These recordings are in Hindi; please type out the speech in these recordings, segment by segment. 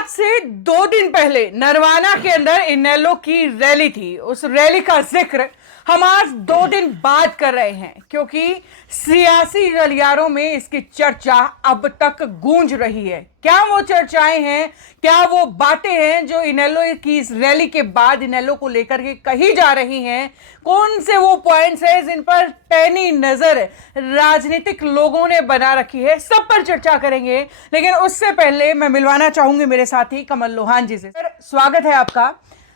आज से 2 दिन पहले नरवाना के अंदर इनेलो की रैली थी। उस रैली का जिक्र हम आज 2 दिन बाद कर रहे हैं क्योंकि सियासी गलियारों में इसकी चर्चा अब तक गूंज रही है। क्या वो चर्चाएं हैं, क्या वो बातें हैं जो इनेलो की इस रैली के बाद इनेलो को लेकर के कही जा रही हैं? कौन से वो पॉइंट्स हैं जिन पर पैनी नजर राजनीतिक लोगों ने बना रखी है, सब पर चर्चा करेंगे। लेकिन उससे पहले मैं मिलवाना चाहूंगी मेरे साथी कमल लोहान जी से। सर, स्वागत है आपका।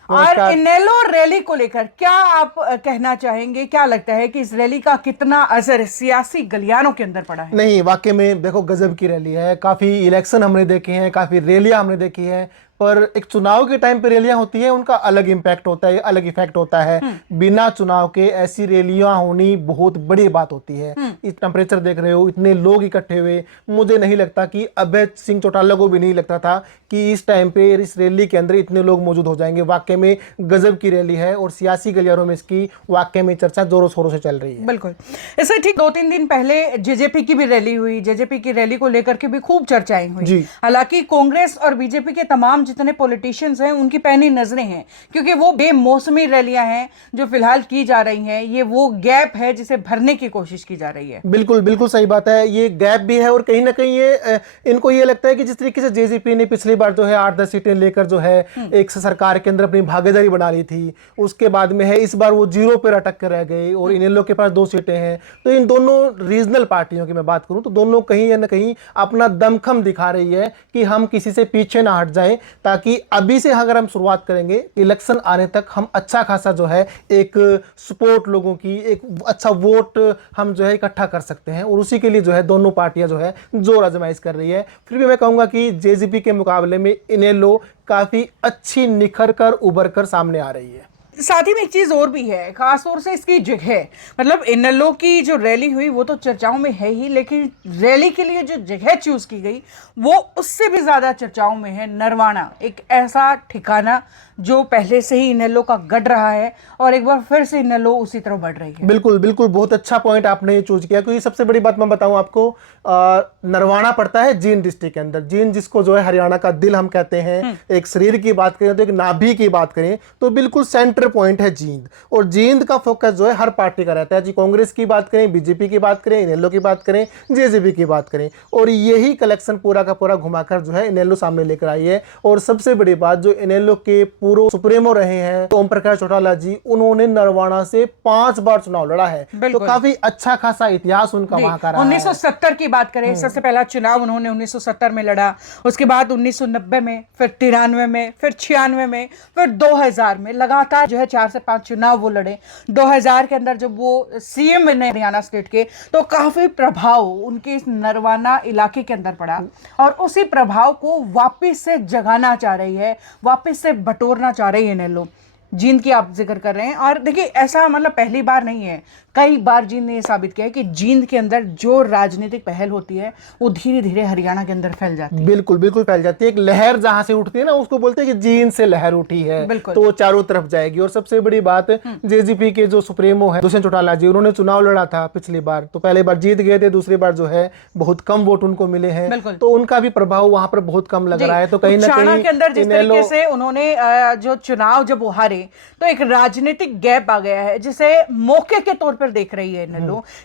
और इनेलो रैली को लेकर क्या आप कहना चाहेंगे? क्या लगता है कि इस रैली का कितना असर सियासी गलियारों के अंदर पड़ा है? नहीं, वाकई में देखो गजब की रैली है। काफी इलेक्शन हमने देखे हैं, काफी रैलियां हमने देखी हैं, पर एक चुनाव के टाइम पे रैलियां होती है, उनका अलग इम्पैक्ट होता है, अलग इफेक्ट होता है। बिना चुनाव के ऐसी रैलियां होनी बहुत बड़ी बात होती है। इस टेम्परेचर देख रहे हो, इतने लोग इकट्ठे हुए, मुझे नहीं लगता कि अभय सिंह चौटाला को भी नहीं लगता था कि इस टाइम पे इस रैली के अंदर इतने लोग मौजूद हो जाएंगे। वाकई में गजब की रैली है और सियासी गलियारों में इसकी वाकई में चर्चा जोरों शोरों से चल रही है। बिल्कुल। इससे ठीक 2-3 दिन पहले जेजेपी की भी रैली हुई। जेजेपी की रैली को लेकर के भी खूब चर्चाएं हुई। हालांकि कांग्रेस और बीजेपी के तमाम जितने पॉलिटिशियंस हैं उनकी पैनी नजरें हैं क्योंकि वो बेमौसमी रैलियां हैं जो फिलहाल की जा रही हैं। ये वो गैप है जिसे भरने की कोशिश की जा रही है। बिल्कुल बिल्कुल सही बात है, ये गैप भी है और कहीं ना कहीं ये इनको ये लगता है कि जिस तरीके से जेजेपी ने पिछली बार जो है 8-10 सीटें लेकर जो है एक सरकार के अंदर अपनी भागीदारी बना ली थी, उसके बाद में है इस बार वो 0 पे अटक कर रह गए और इनेलो के पास 2 सीटें हैं। तो इन दोनों रीजनल पार्टियों की मैं बात करूं तो दोनों कहीं ना कहीं अपना दमखम दिखा रही है कि हम किसी से पीछे ना हट जाएं, ताकि अभी से अगर हम शुरुआत करेंगे इलेक्शन आने तक हम अच्छा खासा जो है एक सपोर्ट लोगों की, एक अच्छा वोट हम जो है इकट्ठा कर सकते हैं। और उसी के लिए जो है दोनों पार्टियां जो है जोर आजमाइश कर रही है। फिर भी मैं कहूंगा कि जेजेपी के मुकाबले में इनेलो काफी अच्छी निखर कर उभर कर सामने आ रही है। साथ ही में एक चीज और भी है, खासतौर से इसकी जगह, मतलब इनेलो की जो रैली हुई वो तो चर्चाओं में है ही, लेकिन रैली के लिए जो जगह चूज की गई वो उससे भी ज्यादा चर्चाओं में है। नरवाना एक ऐसा ठिकाना जो पहले से ही इनेलो का गढ़ रहा है और एक बार फिर से इनेलो उसी तरह बढ़ रही है। बिल्कुल बिल्कुल, बहुत अच्छा पॉइंट आपने ये चूज किया, क्योंकि सबसे बड़ी बात मैं बताऊं आपको, नरवाना पड़ता है जींद डिस्ट्रिक्ट के अंदर। जींद जिसको जो है हरियाणा का दिल हम कहते हैं। एक शरीर की बात करें तो एक नाभि की बात करें तो बिल्कुल सेंटर पॉइंट है जींद। और जींद का फोकस जो है हर पार्टी का रहता है जी। कांग्रेस की बात करें, बीजेपी की बात करें, इनेलो की बात करें, जेजेपी की बात करें, और यही कलेक्शन पूरा का पूरा घुमाकर जो है इनेलो सामने लेकर आई है। और सबसे बड़ी बात, जो इनेलो के पूर्व सुप्रीमो रहे हैं ओम प्रकाश चौटाला जी, उन्होंने नरवाना से 5 बार चुनाव लड़ा है। तो काफी अच्छा खासा इतिहास उनका वहां का रहा है। 1970 की बात करें, सबसे पहला चुनाव उन्होंने 1970 में लड़ा, उसके बाद 1990 में, फिर 93 में, फिर 96 में, फिर 2000 में, लगातार जो है 4 से 5 चुनाव वो लड़े। 2000 के अंदर जब वो सीएम बने हरियाणा स्टेट के, तो काफी प्रभाव उनके इस नरवाना इलाके के अंदर पड़ा और उसी प्रभाव को वापस से जगाना चाह रही है, वापस से बटोरना चाह रही है इनेलो। जींद की आप जिक्र कर रहे हैं और देखिए ऐसा मतलब पहली बार नहीं है, कई बार जींद ने यह साबित किया है कि जींद के अंदर जो राजनीतिक पहल होती है वो धीरे धीरे हरियाणा के अंदर फैल जाती है। बिल्कुल बिल्कुल फैल जाती है। एक लहर जहां से उठती है ना, उसको बोलते हैं कि जींद से लहर उठी है, तो वो चारों तरफ जाएगी। और सबसे बड़ी बात, जेजेपी के जो सुप्रीमो है दुष्यंत चौटाला जी, उन्होंने चुनाव लड़ा था पिछली बार, तो पहले बार जीत गए थे, दूसरी बार जो है बहुत कम वोट उनको मिले हैं, तो उनका भी प्रभाव वहां पर बहुत कम लग रहा है। तो कहीं ना कहीं के अंदर जिस तरीके से उन्होंने जो चुनाव जब वो हारे तो एक राजनीतिक गैप आ गया है, जिसे मौके के तौर पर देख रही है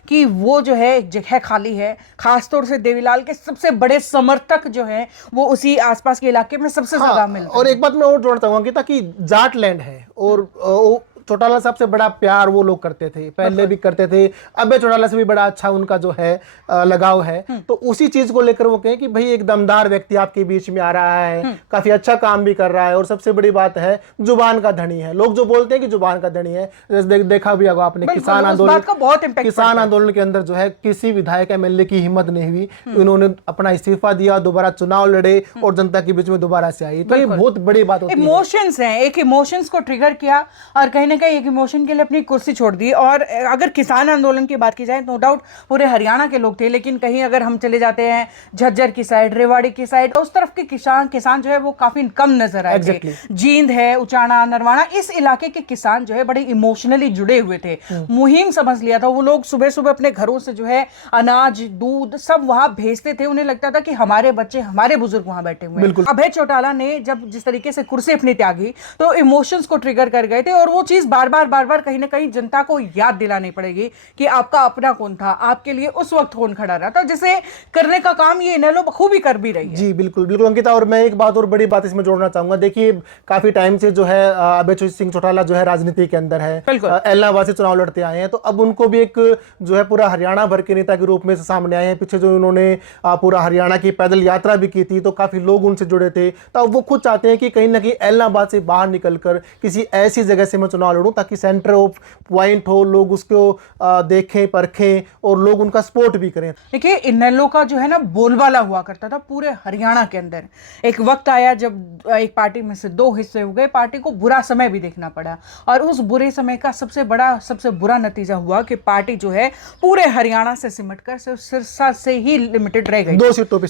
कि वो जो है एक जगह खाली है। खासतौर से देवीलाल के सबसे बड़े समर्थक जो है वो उसी आसपास के इलाके में सबसे ज्यादा मिलते हैं। और एक बात मैं और जोड़ता हूँ ताकि जाट लैंड है और चौटाला साहब से बड़ा प्यार वो लोग करते थे, पहले भी करते थे। अबे चौटाला से भी बड़ा अच्छा उनका जो है लगाव है। तो उसी चीज को लेकर वो कहें कि भाई एक दमदार व्यक्ति आपके बीच में आ रहा है, काफी अच्छा काम भी कर रहा है, और सबसे बड़ी बात है जुबान का धनी है। लोग जो बोलते हैं कि जुबान का धनी है, देखा भी होगा आपने किसान आंदोलन के अंदर जो है किसी विधायक एमएलए की हिम्मत नहीं हुई, इन्होंने अपना इस्तीफा दिया, दोबारा चुनाव लड़े और जनता के बीच में दोबारा से आई। तो ये बहुत बड़ी बात होती है। इमोशंस हैं, एक इमोशंस को ट्रिगर किया और कहीं ना कहीं एक इमोशन के लिए अपनी कुर्सी छोड़ दी। और अगर किसान आंदोलन की बात की जाए, नो डाउट पूरे हरियाणा के लोग थे, लेकिन कहीं अगर हम चले जाते हैं झज्जर की साइड, रेवाड़ी की साइड, उस तरफ के किसान जो है वो काफी कम नजर आए थे। जींद है, उचाना, नरवाना, इस इलाके के किसान जो है बड़े इमोशनली जुड़े हुए थे। मुहिम समझ लिया था वो लोग, सुबह सुबह अपने घरों से जो है अनाज, दूध सब वहां भेजते थे। उन्हें लगता था कि हमारे बच्चे, हमारे बुजुर्ग वहां बैठे हुए हैं। अभय चौटाला ने जब जिस तरीके से कुर्सी अपनी त्यागी तो इमोशंस को ट्रिगर कर गए थे, और वो चीज बार बार कहीं ना कहीं जनता को याद दिलानी पड़ेगी कि आपका अपना कौन था, आपके लिए उस वक्त कौन खड़ा रहा था, जिसे करने का काम ये इनेलो बखूबी कर भी रही है। जी बिल्कुल बिल्कुल अंकिता, और मैं एक बात और बड़ी बात इसमें जोड़ना चाहूंगा। देखिए काफी टाइम से जो है अभय सिंह चौटाला जो है राजनीति के अंदर है, इलाहाबाद से चुनाव लड़ते आए हैं, तो अब उनको भी एक जो है पूरा हरियाणा भर के नेता के रूप में सामने आए हैं। पीछे जो उन्होंने पूरा हरियाणा की पैदल यात्रा भी की थी, तो काफी लोग उनसे जुड़े थे। तो अब वो खुद चाहते हैं कि कहीं ना कहीं इलाहाबाद से बाहर निकलकर किसी ऐसी जगह से मैं चुनाव लड़ूं ताकि सेंटर ऑफ पॉइंट हो, लोग उसको देखें, परखें और लोग उनका सपोर्ट भी करें। देखिए इनेलो का जो है ना बोलबाला हुआ करता था पूरे हरियाणा के अंदर। एक वक्त आया जब एक पार्टी में से दो हिस्से हो गए, पार्टी को बुरा समय भी देखना पड़ा, और उस बुरे समय का सबसे बुरा नतीजा हुआ कि पार्टी जो है पूरे हरियाणा से सिमटकर सिर्फ सिरसा से ही लिमिटेड रह गई। 2 सीटों पे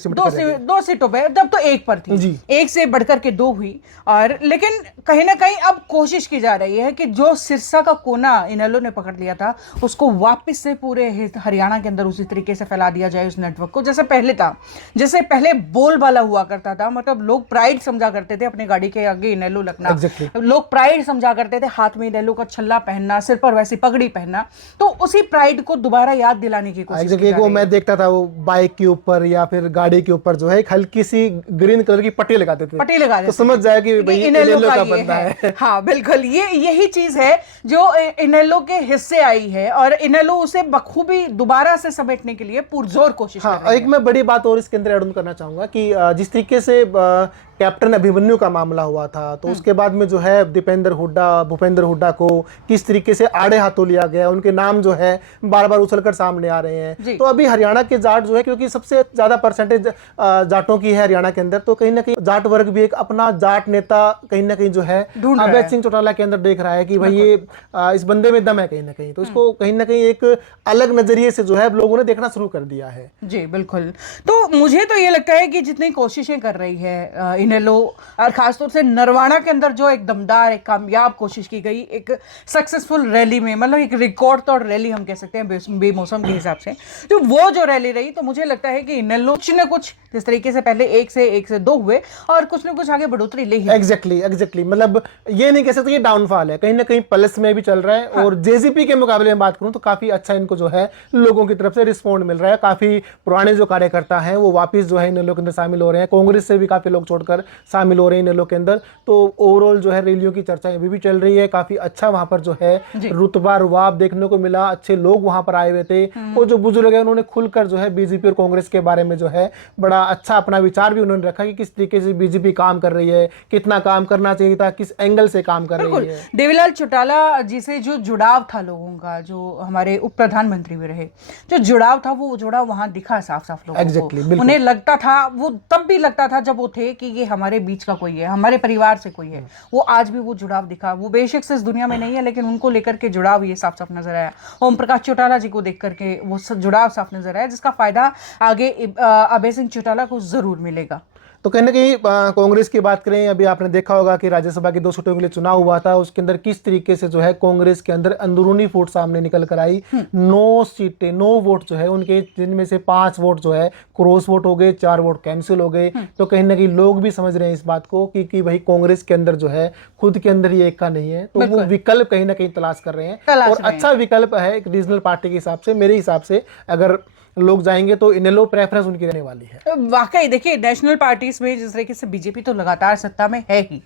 दो सीटों पे, जब तो एक पर थी, एक से बढ़कर के 2 हुई। और लेकिन कहीं ना कहीं अब कोशिश की जा रही है कि जो सिरसा का कोना इनेलो ने पकड़ लिया था उसको वापस से पूरे हरियाणा के अंदर उसी तरीके से फैला दिया जाए उस नेटवर्क को, जैसे पहले था, जैसे पहले बोलबाला हुआ करता था। मतलब लोग प्राइड समझा करते थे अपनी गाड़ी के आगे इनेलो लगना, लोग प्राइड समझा करते थे हाथ में इनेलो का छल्ला पहनना, सिर पर वैसी पगड़ी पहनना। तो उसी प्राइड को दोबारा याद दिलाने की कोशिश की जा रही है। मैं देखता था वो बाइक के ऊपर या फिर गाड़ी के ऊपर जो है एक हल्की सी ग्रीन कलर की पट्टी लगाते थे, तो समझ जाए कि भाई इनेलो का बंदा है। हाँ बिल्कुल, यही चीज है जो इनेलो के हिस्से आई है, और इनेलो उसे बखूबी दोबारा से समेटने के लिए पुरजोर कोशिश कर रही है। एक मैं बड़ी बात और इसके अंदर ऐड करना चाहूंगा कि जिस तरीके से कैप्टन अभिमन्यु का मामला हुआ था, तो उसके बाद में जो है भूपेंद्र हुड्डा को किस तरीके से आड़े हाथों लिया गया, उनके नाम जो है बार बार उछलकर सामने आ रहे हैं। तो अभी हरियाणा के जाट जो है, क्योंकि सबसे ज्यादा परसेंटेज जाटों की है हरियाणा के अंदर, तो कहीं ना कहीं जाट वर्ग भी एक अपना जाट नेता कहीं ना कहीं जो है अभय सिंह चौटाला के अंदर देख रहा है कि भाई ये इस बंदे में दम है कहीं ना कहीं, तो इसको कहीं ना कहीं एक अलग नजरिए से जो है लोगों ने देखना शुरू कर दिया है। जी बिल्कुल, तो मुझे तो ये लगता है कि जितनी कोशिशें कर रही है इनेलो, और खासतौर से नरवाना के अंदर जो एक दमदार, एक कामयाब कोशिश की गई एक सक्सेसफुल रैली में, मतलब एक रिकॉर्ड तोड़ रैली हम कह सकते हैं बेमौसम के हिसाब से, तो वो जो रैली रही, तो मुझे लगता है कि इनेलो कुछ न कुछ जिस तरीके से पहले एक से 2 हुए और कुछ न कुछ आगे बढ़ोतरी ले ही। एग्जैक्टली मतलब ये नहीं कह सकते कि डाउनफॉल है, कहीं ना कहीं प्लस में भी चल रहा है। और जेजेपी के मुकाबले में बात करूं तो काफी अच्छा इनको जो है लोगों की तरफ से रिस्पॉन्ड मिल रहा है। काफी पुराने जो कार्यकर्ता हैं वो वापस जो है इनेलो के अंदर शामिल हो रहे हैं, कांग्रेस से भी काफी लोग छोड़कर शामिल हो रहे हैं इनेलो के अंदर। तो ओवरऑल जो है रैलियों की चर्चा अभी भी चल रही है, काफी अच्छा वहां पर जो है रुतबा रुवाब देखने को मिला, अच्छे लोग वहां पर आए हुए थे, और जो बुजुर्ग है उन्होंने खुलकर जो है बीजेपी और कांग्रेस के बारे में जो है बड़ा अच्छा अपना विचार भी उन्होंने रखा कि किस तरीके से बीजेपी काम कर रही है, कितना काम करना चाहिए था, किस एंगल से काम कर रही है। देवीलाल चौटाला जी से जो जुड़ाव था लोगों का, जो हमारे उप प्रधानमंत्री भी रहे, जो जुड़ाव था वो जुड़ाव वहां दिखा साफ लोगों को। उन्हें लगता था, वो तब भी लगता था जब वो थे कि ये हमारे बीच का कोई है, हमारे परिवार से कोई है। वो आज भी वो जुड़ाव दिखा, वो बेशक से इस दुनिया में नहीं है, लेकिन उनको लेकर के जुड़ाव ये साफ नजर आया। ओम प्रकाश चौटाला जी को देख करके वो जुड़ाव साफ नजर आया, जिसका फायदा आगे अभय सिंह चौटाला को जरूर मिलेगा। तो कहीं ना कहीं कांग्रेस की बात करें, अभी आपने देखा होगा कि राज्यसभा की 2 सीटों के लिए चुनाव हुआ था, उसके अंदर किस तरीके से जो है कांग्रेस के अंदर अंदरूनी वोट सामने निकल कर आई। 9 सीटें, 9 वोट जो है उनके, जिनमें से 5 वोट जो है क्रॉस वोट हो गए, 4 वोट कैंसिल हो गए। तो कहीं ना कहीं लोग भी समझ रहे हैं इस बात को कि भाई कांग्रेस के अंदर जो है खुद के अंदर ही एक का नहीं है, तो वो विकल्प कहीं ना कहीं तलाश कर रहे हैं, और अच्छा विकल्प है एक रीजनल पार्टी के हिसाब से। मेरे हिसाब से अगर लोग जाएंगे तो इनेलो प्रेफरेंस उनकी रहने वाली है। वाकई देखिए, नेशनल पार्टीज में जिस तरीके से बीजेपी तो लगातार सत्ता में है ही,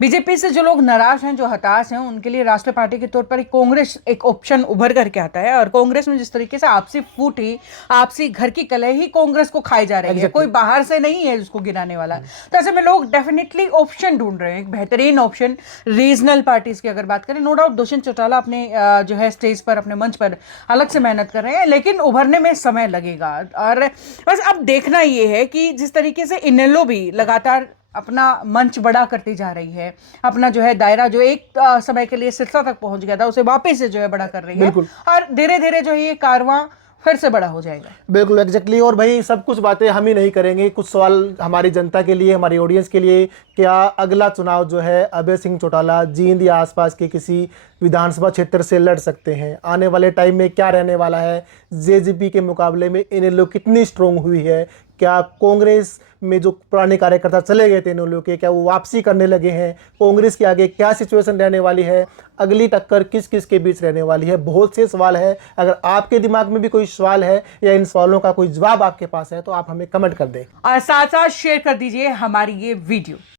बीजेपी से जो लोग नाराज हैं, जो हताश हैं, उनके लिए राष्ट्रीय पार्टी के तौर पर कांग्रेस एक ऑप्शन उभर करके आता है। और कांग्रेस में जिस तरीके से आपसी फूट ही, आपसी घर की कलह ही कांग्रेस को खाई जा रही है, कोई बाहर से नहीं है उसको गिराने वाला। तो ऐसे में लोग डेफिनेटली ऑप्शन ढूंढ रहे हैं, एक बेहतरीन ऑप्शन रीजनल पार्टीज की अगर बात करें। नो डाउट दुष्यंत चौटाला अपने जो है स्टेज पर, अपने मंच पर अलग से मेहनत कर रहे हैं, लेकिन उभरने में समय लगेगा। और बस अब देखना यह है कि जिस तरीके से इनेलो भी लगातार अपना मंच बड़ा करती जा रही है, अपना जो है दायरा जो एक समय के लिए सिरसा तक पहुंच गया था उसे वापस से जो है बड़ा कर रही है। बिल्कुल। और धीरे धीरे जो है ये कारवां फिर से बड़ा हो जाएगा। बिल्कुल एग्जैक्टली। और भाई सब कुछ बातें हम ही नहीं करेंगे, कुछ सवाल हमारी जनता के लिए, हमारी ऑडियंस के लिए। क्या अगला चुनाव जो है अभय सिंह चौटाला जींद या आसपास के किसी विधानसभा क्षेत्र से लड़ सकते हैं? आने वाले टाइम में क्या रहने वाला है? जेजेपी के मुकाबले में इनेलो कितनी स्ट्रोंग हुई है? क्या कांग्रेस में जो पुराने कार्यकर्ता चले गए थे इनेलो के, क्या वो वापसी करने लगे हैं? कांग्रेस के आगे क्या सिचुएशन रहने वाली है? अगली टक्कर किस किस के बीच रहने वाली है? बहुत से सवाल है। अगर आपके दिमाग में भी कोई सवाल है या इन सवालों का कोई जवाब आपके पास है तो आप हमें कमेंट कर दें और साथ साथ शेयर कर दीजिए हमारी ये वीडियो।